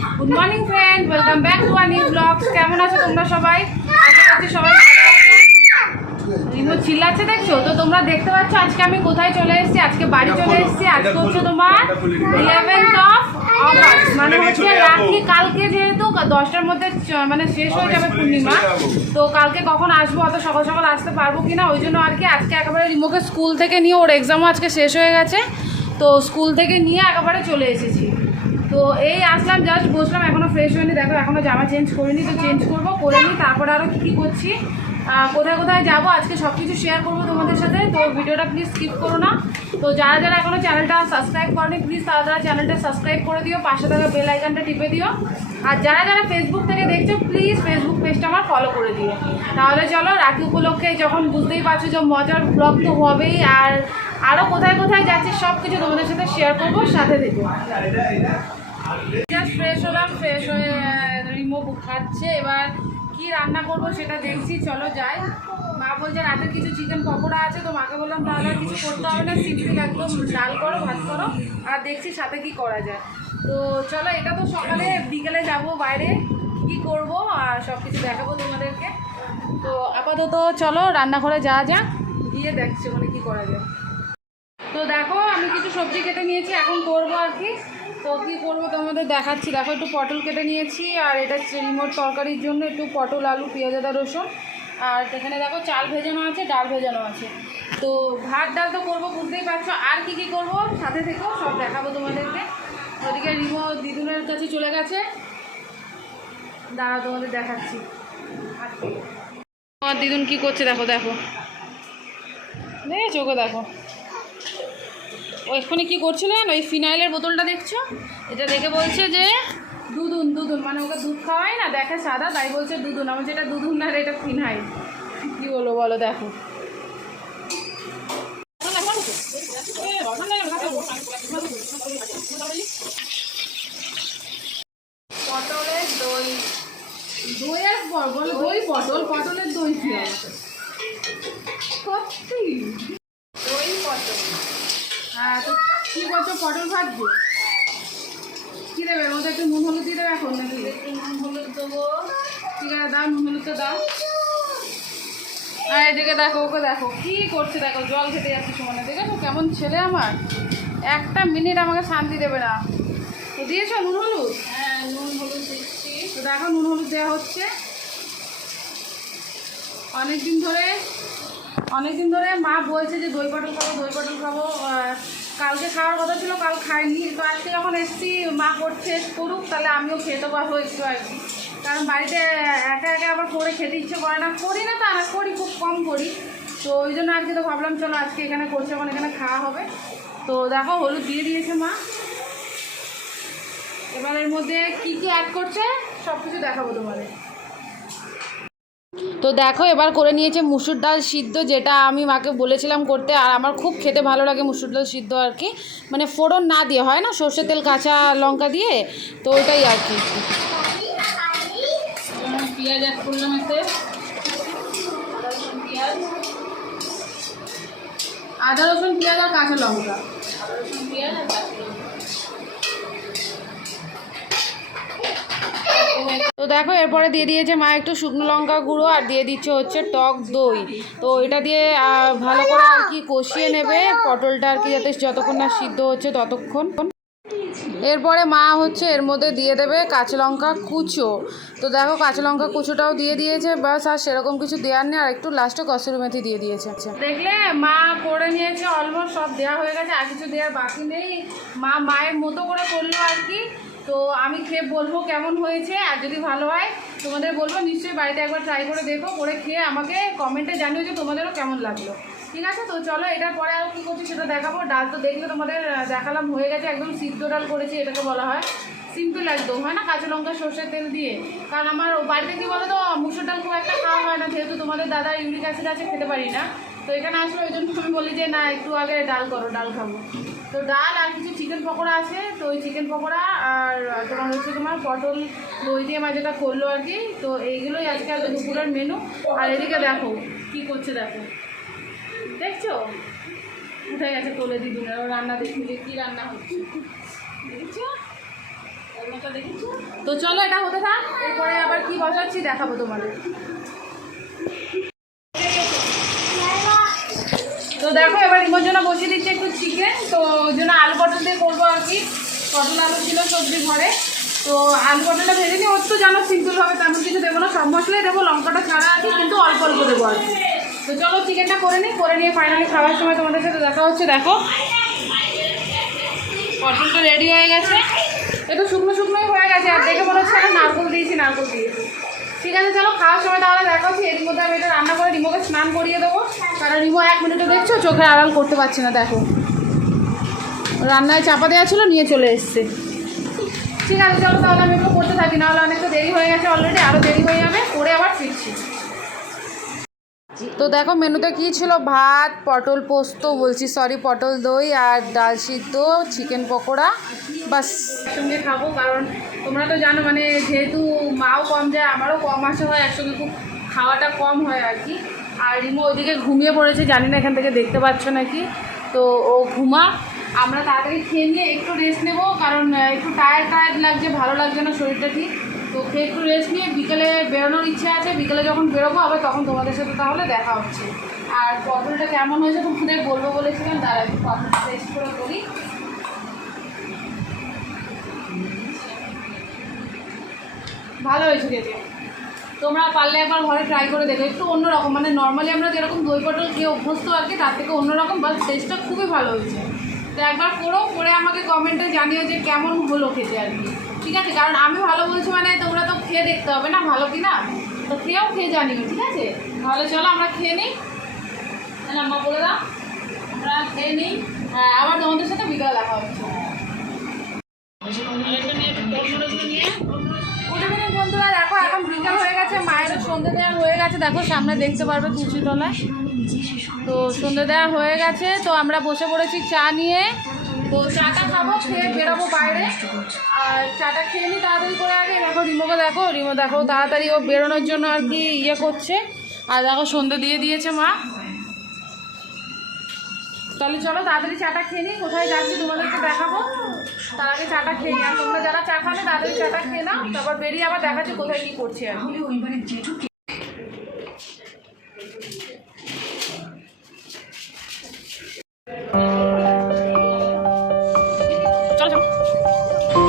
Welcome back to our new blogs কেমন আছো তোমরা সবাই? আশা করছি সবাই রিমো চিল্লাচ্ছে দেখছ? তো তোমরা দেখতে পাচ্ছ আজকে আমি কোথায় চলে এসেছি? আজকে বাড়ি চলে এসেছি। আজকে হচ্ছে তোমার ইলেভেন্থ অফ অগস্ট মানে হচ্ছে রাখি কালকে যেহেতু দশটার মধ্যে মানে শেষ হয়ে যাবে পূর্ণিমা। তো কালকে কখন আসব? অত সকাল সকাল আসতে পারব কিনা? ওই জন্য আর কি আজকে একেবারে রিমোকে স্কুল থেকে নিয়ে ওর এক্সামও আজকে শেষ হয়ে গেছে। তো স্কুল থেকে নিয়ে একেবারে চলে এসেছি। তো এই আসলাম জাস্ট বসলাম, এখনও ফ্রেশ হয়নি। দেখো, এখনও জামা চেঞ্জ করিনি, তো চেঞ্জ করব, করে নিই, তারপরে আরও কী কী করছি। কোথায় কোথায় যাব, আজকে সব কিছু শেয়ার করব তোমাদের সাথে। তো ভিডিওটা প্লিজ স্কিপ করো না। তো যারা যারা এখনও চ্যানেলটা সাবস্ক্রাইব করেনি প্লিজ তারা তারা চ্যানেলটা সাবস্ক্রাইব করে দিও, পাশে থাকা বেল আইকনটা টিপে দিও। আর যারা যারা ফেসবুক থেকে দেখছ প্লিজ ফেসবুক পেজটা আমার ফলো করে দিও। তাহলে চলো, রাখি উপলক্ষে যখন বুঝতেই পারছ যে মজার ব্লগ তো হবেই, আর আরও কোথায় কোথায় যাচ্ছি সব কিছু তোমাদের সাথে শেয়ার করব, সাথে দেখো ফ্রেশ হলাম ফ্রেশ হয়ে খাচ্ছে। এবার কি রান্না করব সেটা দেখছি, চলো যাই। মা কিছু চিকেন পকোড়া আছে। তো মাকে বললাম, তাহলে কিছু করতে হবে না একদম করো, ভাত করো, আর দেখছি সাথে কি করা যায়। তো চলো, এটা তো সকালে বিকেলে যাব বাইরে, কি করব আর সব কিছু দেখাবো তোমাদেরকে। তো আপাতত চলো, রান্নাঘরে যাওয়া যাক, গিয়ে দেখছি মানে কি করা যায়। তো দেখো, আমি কিছু সবজি কেটে নিয়েছি, এখন করব আর কি। তো কী করব তোমাদের দেখাচ্ছি। দেখো, একটু পটল কেটে নিয়েছি, আর এটা রিমোট তরকারির জন্য একটু পটল, আলু, পেঁয়াজ, আদা, রসুন। আর এখানে দেখো, চাল ভেজানো আছে, ডাল ভেজানো আছে। তো ভাত, ডাল তো করব, বুঝতেই পারছ। আর কি কি করব, সাথে থেকেও সব দেখাবো তোমাদেরকে। ওদিকে রিমো দিদুনের কাছে চলে গেছে। দাঁড়া, তোমাদের দেখাচ্ছি। আমার দিদুন কি করছে, দেখো দেখো। দেখেছ ওকে দেখো। ও এক্ষুনি কী করছিলেন? ওই ফিনাইলের বোতলটা দেখছ? এটা দেখে বলছে যে দুধুন দুধুন। মানে ওকে দুধ খাওয়াই না, দেখে সাদা, তাই বলছে দুধুন। আমার যেটা দুধুন না এটা ফিনাইল। কী বলো বলো, দেখো পটলের দই দইয়ের প- বলো দই পটল পটলের দই কি আছে সত্যি দই পটল হ্যাঁ তো কী করছ পটল ভাজছো কী দেবে ওর মধ্যে একটু নুন হলুদ দিয়ে দেবে এখন নাকি একটু নুন হলুদ দেবো ঠিক আছে দাও। আর এদিকে দেখো ওকে দেখো কী করছে দেখো জল খেতে যাচ্ছে সমানে দেখেছ কেমন ছেলে আমার। একটা মিনিট আমাকে শান্তি দেবে না। দিয়েছ নুন হলুদ? হ্যাঁ নুন হলুদ দিচ্ছি। তো দেখো নুন হলুদ দেওয়া হচ্ছে। অনেকদিন ধরে অনেকদিন ধরে মা বলছে যে দই পটল খাব দই পটল খাব। কালকে খাওয়ার কথা ছিল কাল খাইনি। তো আজকে যখন এসছি মা করছে করুক তাহলে আমিও খেতে পারব একটু আর কি কারণ বাড়িতে একা একা আবার করে খেতে ইচ্ছে করে না। করি না তা না, করি, খুব কম করি। তো ওই জন্য আজকে তো ভাবলাম, চলো আজকে এখানে করছে যখন এখানে খাওয়া হবে। তো দেখো, হলুদ দিয়ে দিয়েছে মা। এবার এর মধ্যে কী কী অ্যাড করছে সব কিছু দেখাবো তোমাদের। তো দেখো, এবার করে নিয়েছে মুসুর ডাল সিদ্ধ, যেটা আমি মাকে বলেছিলাম করতে, আর আমার খুব খেতে ভালো লাগে মুসুর ডাল সিদ্ধ আর কি। মানে ফোড়ন না দিয়ে, হয় না? সর্ষে তেল, কাঁচা লঙ্কা দিয়ে? তো ওইটাই আর কি। পেঁয়াজ অ্যাড করলাম এতে। আদা, রসুন, পেঁয়াজ আর কাঁচা লঙ্কা। আদা রসুন আর কাঁচা লঙ্কা তো দেখো, এরপরে দিয়ে দিয়েছে মা একটু শুকনো লঙ্কা গুঁড়ো আর দিয়ে দিচ্ছে হচ্ছে টক দই। তো এটা দিয়ে ভালো করে আর কি কষিয়ে নেবে। পটলটা আর কি যাতে যতক্ষণ না সিদ্ধ হচ্ছে ততক্ষণ। এরপরে মা হচ্ছে এর মধ্যে দিয়ে দেবে কাঁচা লঙ্কা কুচো। তো দেখো কাঁচা লঙ্কা কুচোটাও দিয়ে দিয়েছে, বাস আর সেরকম কিছু দেওয়ার নেই, আর একটু লাস্টে কসুরি মেথি দিয়ে দিয়েছে আচ্ছা। দেখলে মা করে নিয়েছে অলমোস্ট সব দেওয়া হয়ে গেছে, আর কিছু দেওয়ার বাকি নেই। মা মায়ের মতো করে করল আর কি। তো আমি খেয়ে বলব কেমন হয়েছে, আর যদি ভালো হয় তোমাদের বলব, নিশ্চয়ই বাড়িতে একবার ট্রাই করে দেখো, করে খেয়ে আমাকে কমেন্টে জানিও যে তোমাদেরও কেমন লাগল। ঠিক আছে? তো চলো এটার পরে আর কী করছি সেটা দেখাবো। ডাল তো দেখলে তোমাদের দেখালাম, হয়ে গেছে। একদম সিদ্ধ ডাল করেছি, এটাকে বলা হয়। সিম্পল একদম, হয় না? কাঁচা লঙ্কা, সর্ষের তেল দিয়ে। কারণ আমার বাড়িতে কি বলো তো মুসুর ডাল খুব একটা খাওয়া হয় না। যেহেতু তোমাদের দাদা ইউরিক অ্যাসিড আছে, খেতে পারি না। তো এখানে আসলে, ওই জন্য আমি বলি যে, না, একটু আগে ডাল করো, ডাল খাব। তো ডাল আর কিছু চিকেন পকোড়া আছে। তো ওই চিকেন পকোড়া আর তোমার হচ্ছে তোমার পটল দই দিয়ে মা যেটা করল আর কি, তো এইগুলোই আজকে দুপুরের মেনু আর এদিকে দেখো, কি করছে দেখো। দেখছ? উঠে গেছে কোলে দিদুনের, ও রান্না দেখি যে কী রান্না হচ্ছে। দেখছ? তো চলো, এটা হতে থাক, এরপরে আবার কি বসাচ্ছি দেখাবো তোমাদের। তো দেখো, এবার রিমোর জন্য বসিয়ে দিচ্ছি একটু চিকেন তো ওই জন্য আলু পটল দিয়ে করব আর কি। পটল আলু ছিল সবজি ঘরে। তো আলু পটলটা ভেজে নিই ওর তো জানো সিম্পলভাবে তেমন কিছু দেবো না। সব মশলাই দেবো, লঙ্কাটা ছাড়া আছে কিন্তু অল্প অল্প দেবো আর কি। তো চলো চিকেনটা করে নিই করে নিয়ে ফাইনালি খাওয়ার সময় তোমাদের সাথে দেখা হচ্ছে, দেখো। পটলটা রেডি হয়ে গেছে। একটু শুকনো শুকনোই হয়ে গেছে, আর দেখে মনে হচ্ছে একটা নারকল দিয়েছি নারকল দিয়েছি ঠিক আছে, চলো খাওয়ার সময় তাহলে দেখা হচ্ছে, এর মধ্যে আমি এটা রান্না করে রিমোকে স্নান করিয়ে দেবো। কারণ রিমো এক মিনিটে দেখছ, চোখে আড়াল করতে পারছি না, দেখো। রান্নায় চাপা দেওয়া ছিল, নিয়ে চলে এসছে। ঠিক আছে, চলো তাহলে আমি এগুলো করতে থাকি, নাহলে অনেকটা দেরি হয়ে গেছে অলরেডি আরও দেরি হয়ে যাবে, করে আবার ফিরছি। তো দেখো মেনুতে কি ছিল? ভাত, পটল পোস্ত বলছি সরি পটল দই আর ডাল সিদ্ধ চিকেন পকোড়া, বাস। একসঙ্গে খাব, কারণ তোমরা তো জানো মানে যেহেতু মাও কম যায়, আমারও কম আসা হয়, একসঙ্গে খুব খাওয়াটা কম হয় আর কি। আর রিমো ওইদিকে ঘুমিয়ে পড়েছে, জানি না এখান থেকে দেখতে পাচ্ছ নাকি। তো ও ঘুমা। আমরা তাড়াতাড়ি খেয়ে নিয়ে একটু রেস্ট নেব, কারণ একটু টায়ার্ড টায়ার্ড লাগছে, ভালো লাগছে না শরীরটা ঠিক। খেয়ে একটু রেস্ট নিয়ে বিকেলে বেরোনোর ইচ্ছে আছে। বিকেলে যখন বেরোবো আবার তখন তোমাদের সাথে তাহলে দেখা হচ্ছে। আর পটলটা কেমন হয়েছে তোমাদের বলব বলেছিলাম দাঁড়া একটু পটলটা টেস্ট করে করি ভালো হয়েছে খেতে। তোমরা পারলে একবার ঘরে ট্রাই করে দেখো। একটু অন্যরকম মানে নর্মালি আমরা যেরকম দই পটল খেয়ে অভ্যস্ত আর কি, তার থেকে অন্যরকম বাট টেস্টটা খুবই ভালো হয়েছে। তো একবার করো, করে আমাকে কমেন্টে জানিও যে কেমন হলো খেতে আর কি। ঠিক আছে, কারণ আমি ভালো বলছি মানে তোমরা তো খেয়ে দেখতে হবে না, ভালো কি না? তো খেয়েও খেয়ে জানিও, ঠিক আছে? তাহলে চলো আমরা খেয়ে নিই। আম্মা বলে দাও, আমরা খেয়ে নিই। হ্যাঁ আবার তোমাদের সাথে বিকালে দেখা হচ্ছে দেখো, এখন বিকাল হয়ে গেছে মায়েরও সন্ধে দেওয়া হয়ে গেছে। দেখো, সামনে দেখতে পারবে তুলসী তলায়। তো সন্ধে দেওয়া হয়ে গেছে, তো আমরা বসে পড়েছি চা নিয়ে। তো চাটা খাব, খেয়ে বেরোবো বাইরে। আর চাটা খেয়ে নিই তাড়াতাড়ি করে আগে। দেখো, রিমোকে দেখো, রিমো দেখো তাড়াতাড়ি ও বেরোনোর জন্য আর কি ইয়ে করছে। আর দেখো, সন্ধে দিয়ে দিয়েছে মা। তাহলে চলো, তাড়াতাড়ি চাটা খেয়ে নিই কোথায় যাচ্ছি তোমাদেরকে দেখাবো। তার আগে চাটা খেয়ে নিই আর তোমরা যারা চা খাবে তাড়াতাড়ি চাটা খেয়ে নাও। তারপর বেরিয়ে আবার দেখাচ্ছি কোথায় কী করছি আর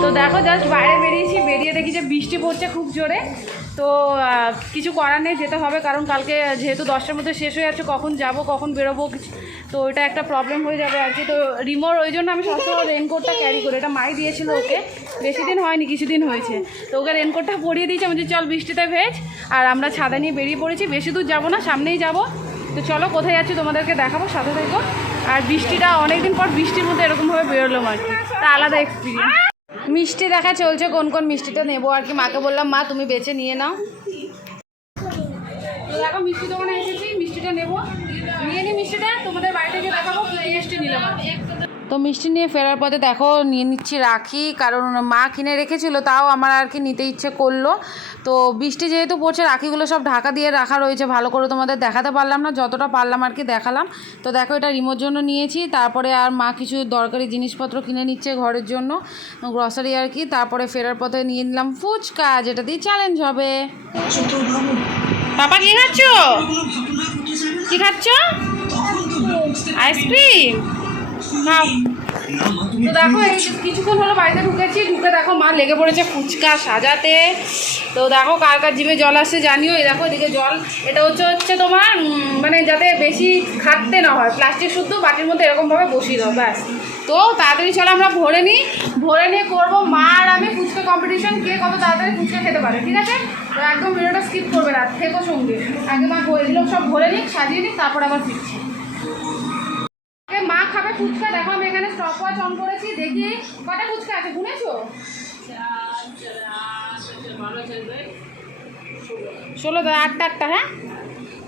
তো দেখো জাস্ট বাইরে বেরিয়েছি, বেরিয়ে দেখি যে বৃষ্টি পড়ছে খুব জোরে। তো কিছু করার নেই, যেতে হবে, কারণ কালকে যেহেতু দশটার মধ্যে শেষ হয়ে যাচ্ছে, কখন যাব, কখন বেরোবো তো ওইটা একটা প্রবলেম হয়ে যাবে আর কি। তো রিমোর ওই জন্য আমি সবসময় রেনকোটটা ক্যারি করি। এটা মাই দিয়েছিল ওকে। বেশি দিন হয়নি কিছুদিন হয়েছে। তো ওকে রেনকোটটা পরিয়ে দিয়েছে, আমি চল বৃষ্টিতে ভেজ। আর আমরা ছাদা নিয়ে বেরিয়ে পড়েছি। বেশি দূর যাব না, সামনেই যাব। তো চলো, কোথায় যাচ্ছি তোমাদেরকে দেখাবো, সাথে থাকব আর বৃষ্টিটা অনেকদিন পর বৃষ্টির মধ্যে এরকমভাবে বেরোলাম আর কি তা আলাদা এক্সপিরিয়েন্স মিষ্টি দেখা চলছে, কোন কোন মিষ্টিটা নেব আর কি? মাকে বললাম, মা, তুমি বেছে নিয়ে নাও। দেখো, মিষ্টি দোকানে এসেছি, মিষ্টিটা নেব। নিয়ে নি মিষ্টিটা, তোমাদের বাড়িতে গিয়ে দেখাবো, কি মিষ্টি নিলাম। তো মিষ্টি নিয়ে ফেরার পথে দেখো নিয়ে নিচ্ছি রাখি কারণ মা কিনে রেখেছিল তাও আমার আর কি নিতে ইচ্ছে করল। তো বৃষ্টি যেহেতু পড়ছে রাখিগুলো সব ঢাকা দিয়ে রাখা রয়েছে ভালো করে তোমাদের দেখাতে পারলাম না যতটা পারলাম আর কি দেখালাম। তো দেখো এটা রিমোর জন্য নিয়েছি তারপরে আর মা কিছু দরকারি জিনিসপত্র কিনে নিচ্ছে ঘরের জন্য গ্রসারি আর কি তারপরে ফেরার পথে নিয়ে নিলাম ফুচকা যেটা দিয়ে চ্যালেঞ্জ হবে। পাপা কি খাচ্ছ? কি খাচ্ছ? আইসক্রিম খাও। তো দেখো কিছুক্ষণ হলো বাড়িতে ঢুকেছি, ঢুকে দেখো মা লেগে পড়েছে ফুচকা সাজাতে। তো দেখো কার কার জিভে জল আসছে জানিও। এই দেখো এদিকে জল, এটা হচ্ছে হচ্ছে তোমার মানে যাতে বেশি খাটতে না হয়। প্লাস্টিক শুদ্ধ, বাটির মধ্যে এরকমভাবে বসিয়ে দাও, ব্যাস। তো তাড়াতাড়ি চলো, আমরা ভরে নিই। ভরে নিয়ে করব মা আর আমি ফুচকা কম্পিটিশন কে কত তাড়াতাড়ি ফুচকা খেতে পারে, ঠিক আছে? তো একদম ভিডিওটা স্কিপ করবে না থেকো সঙ্গে। আগে মা এগুলো সব ভরে নিই সাজিয়ে নিই তারপর আবার ফিরছি। খাবে ফুচকা দেখো, আমি এখানে স্টপ ওয়াচ অন করেছি, দেখি কটা ফুচকা আছে গুনেছো ষোলো আটটা আটটা হ্যাঁ?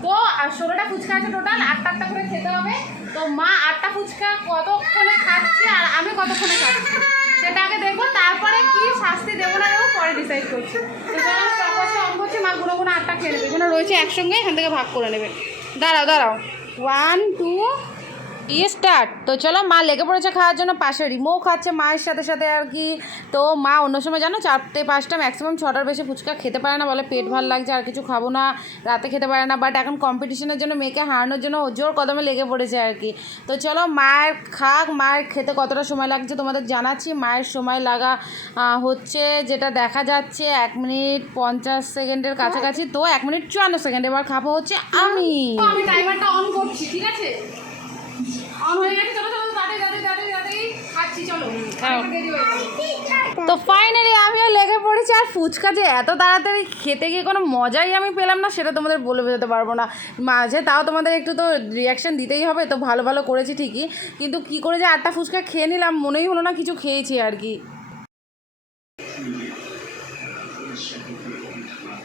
তো ষোলোটা ফুচকা আছে টোটাল আটটা আটটা করে খেতে হবে। তো মা, আটটা ফুচকা কতক্ষণে খাচ্ছে আর আমি কতক্ষণে খাচ্ছি? সেটা আগে দেখব তারপরে কি শাস্তি দেবো না দেবো পরে ডিসাইড করছি। তো স্টপ অন করছি, মা গুলো গুলো আটটা খেয়ে নেবে। রয়েছে একসঙ্গে, এখান থেকে ভাগ করে নেবে। দাঁড়াও দাঁড়াও। One two start. তো চলো মা লেগে পড়েছে খাওয়ার জন্য পাশে রিমোও খাচ্ছে মায়ের সাথে সাথে আর কি। তো মা অন্য সময় জানো চারটে পাঁচটা ম্যাক্সিমাম ছটার বেশি ফুচকা খেতে পারে না, বলে পেট ভালো লাগছে, আর কিছু খাব না, রাতে খেতে পারে না। বাট এখন কম্পিটিশনের জন্য মেয়েকে হারানোর জন্য জোর কদমে লেগে পড়েছে আর কি। তো চলো মায়ের খাক, মায়ের খেতে কতটা সময় লাগছে তোমাদের জানাচ্ছি। মায়ের সময় লাগা হচ্ছে যেটা দেখা যাচ্ছে এক মিনিট পঞ্চাশ সেকেন্ডের কাছাকাছি। তো এক মিনিট চুয়ান্ন সেকেন্ড এবার খাব হচ্ছে আমি। আমি টাইমারটা অন করছি, ঠিক আছে? তো ফাইনালি আমিও লেগে পড়েছি আর ফুচকা যে এত তাড়াতাড়ি খেতে গিয়ে কোনো মজাই আমি পেলাম না সেটা তোমাদের বলে বোঝাতে পারব না। মাঝে তাও তোমাদের একটু তো রিয়াকশান দিতেই হবে তো ভালো ভালো করেছি ঠিকই। কিন্তু কি করে যে আটটা ফুচকা খেয়ে নিলাম মনেই হলো না কিছু খেয়েছি আর কি।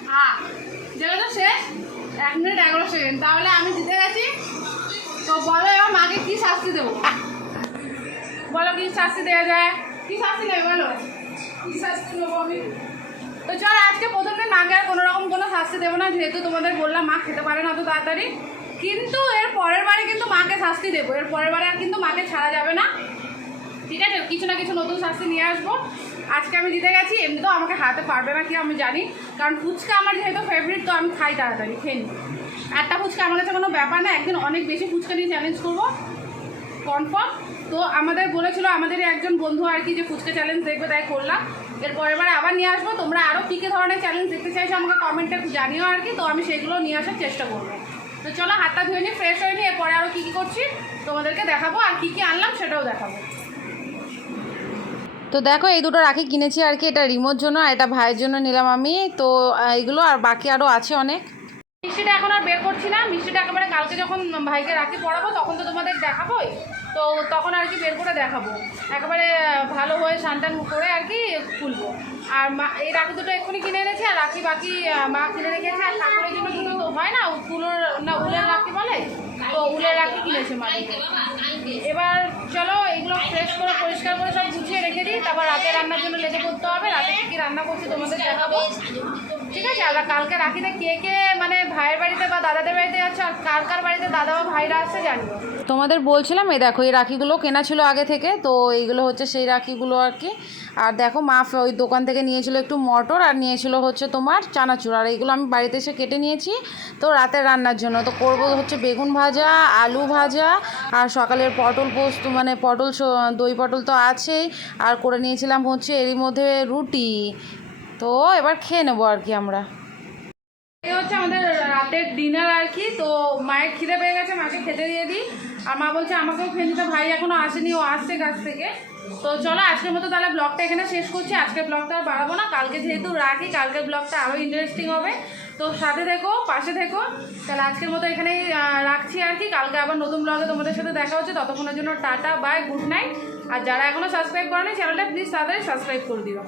হ্যাঁ এক মিনিট এগারো সেকেন্ড। তাহলে আমি জিতে গেছি তো বলো এবার মাকে কি শাস্তি দেবো? বলো কি শাস্তি দেওয়া যায়? কি শাস্তি নেবে বলো? কি শাস্তি নেব আমি? তো চল, আজকে প্রথমে মাকে আর কোনো রকম কোনো শাস্তি দেবো না, যেহেতু তোমাদের বললাম মা খেতে পারে না অত তাড়াতাড়ি। কিন্তু এর পরের বারে কিন্তু মাকে শাস্তি দেবো। এর পরের বারে আর কিন্তু মাকে ছাড়া যাবে না। ঠিক আছে? কিছু না কিছু নতুন শাস্তি নিয়ে আসব। আজকে আমি জিতে গেছি, এমনিতেও আমাকে হাতে পারবে না কি আমি জানি। কারণ ফুচকা আমার যেহেতু ফেভারিট তো আমি খাই তাড়াতাড়ি, খেয়ে নিই। একটা ফুচকা আমার কাছে কোনো ব্যাপার না, একদিন অনেক বেশি ফুচকা নিয়ে চ্যালেঞ্জ করব। কনফার্ম তো আমাদের বলেছিল আমাদের একজন বন্ধু আর কি যে ফুচকা চ্যালেঞ্জ দেখবে, তাই করলাম। এর পরের বারে আবার নিয়ে আসব, তোমরা আরও কী কী ধরনের চ্যালেঞ্জ দেখতে চাইছো আমাকে কমেন্টে জানিও আর কি। তো আমি সেগুলো নিয়ে আসার চেষ্টা করব। তো চলো, হাতটা ধুয়ে নিই ফ্রেশ হয়ে নিই, এরপরে আরও কী কী করছি, তোমাদেরকে দেখাবো আর কী কী আনলাম সেটাও দেখাবো। তো দেখো, এই দুটো রাখি কিনেছি আর কি, এটা রিমোর জন্য আর এটা ভাইয়ের জন্য নিলাম আমি। তো এগুলো আর বাকি আরও আছে অনেক। মিষ্টিটা এখন আর বের করছি না। মিষ্টিটা একেবারে কালকে যখন ভাইকে রাখি পড়াবো, তখন তো তোমাদের দেখাবোই। তো তখন আর কি বের করে দেখাবো। একেবারে ভালো হয়ে সানটান করে আর কি খুলবো আর মা, এই রাখি দুটো এক্ষুনি কিনে এনেছি, আর রাখি বাকি মা কিনে রেখেছে, আর ঠাকুরের জন্য দুটো তো হয় না, তুলোর, না, উলের রাখি বলে? তো উলের রাখি কিনেছে মা এবার চলো, এগুলো ফ্রেশ করে, পরিষ্কার করে সব গুছিয়ে রেখে দিই। তারপর রাতে রান্নার জন্য লেগে পড়তে হবে। রাতে কী রান্না করছি তোমাদের দেখাবো। ঠিক আছে আমরা কালকে রাখিতে কে কে মানে ভাইয়ের বাড়িতে বা দাদাদের বাড়িতে যাচ্ছে, আর কার কার বাড়িতে দাদা বা ভাইরা আসছে জানিও তোমাদের বলছিলাম, এই দেখো, এই রাখিগুলো কেনা ছিল আগে থেকে, তো এইগুলো হচ্ছে সেই রাখিগুলো আর কি। আর দেখো, মা ওই দোকান থেকে নিয়েছিল একটু মটর, আর নিয়েছিল হচ্ছে তোমার চানাচুর। আর এইগুলো আমি বাড়িতে এসে কেটে নিয়েছি, তো রাতের রান্নার জন্য। তো করব হচ্ছে বেগুন ভাজা, আলু ভাজা, আর সকালের পটল পোস্ত মানে পটল দই পটল তো আছেই। আর করে নিয়েছিলাম হচ্ছে এরই মধ্যে রুটি। তো এবার খেয়ে নেব আর কি আমরা। হচ্ছে আমাদের রাতের ডিনার আর কি, তো মায়ের খিদে পেয়ে গেছে, মাকে খেতে দিয়ে দিই। আর মা বলছে আমাকেও খেয়ে নিতে, ভাই এখনও আসেনি, ও আসছে কাছ থেকে। তো চলো আজকের মতো তাহলে ব্লগটা এখানে শেষ করছি। আজকের ব্লগটা আর বাড়াবো না, কালকে যেহেতু রাখি, কালকের ব্লগটা আরও ইন্টারেস্টিং হবে। তো সাথে থেকো, পাশে থেকো। তাহলে আজকের মতো এখানেই রাখছি আর কি। কালকে আবার নতুন ব্লগে তোমাদের সাথে দেখা হচ্ছে। ততক্ষণের জন্য টাটা বাই গুড নাইট আর যারা এখনও সাবস্ক্রাইব করেনি চ্যানেলটা প্লিজ তাড়াতাড়ি সাবস্ক্রাইব করে দিও।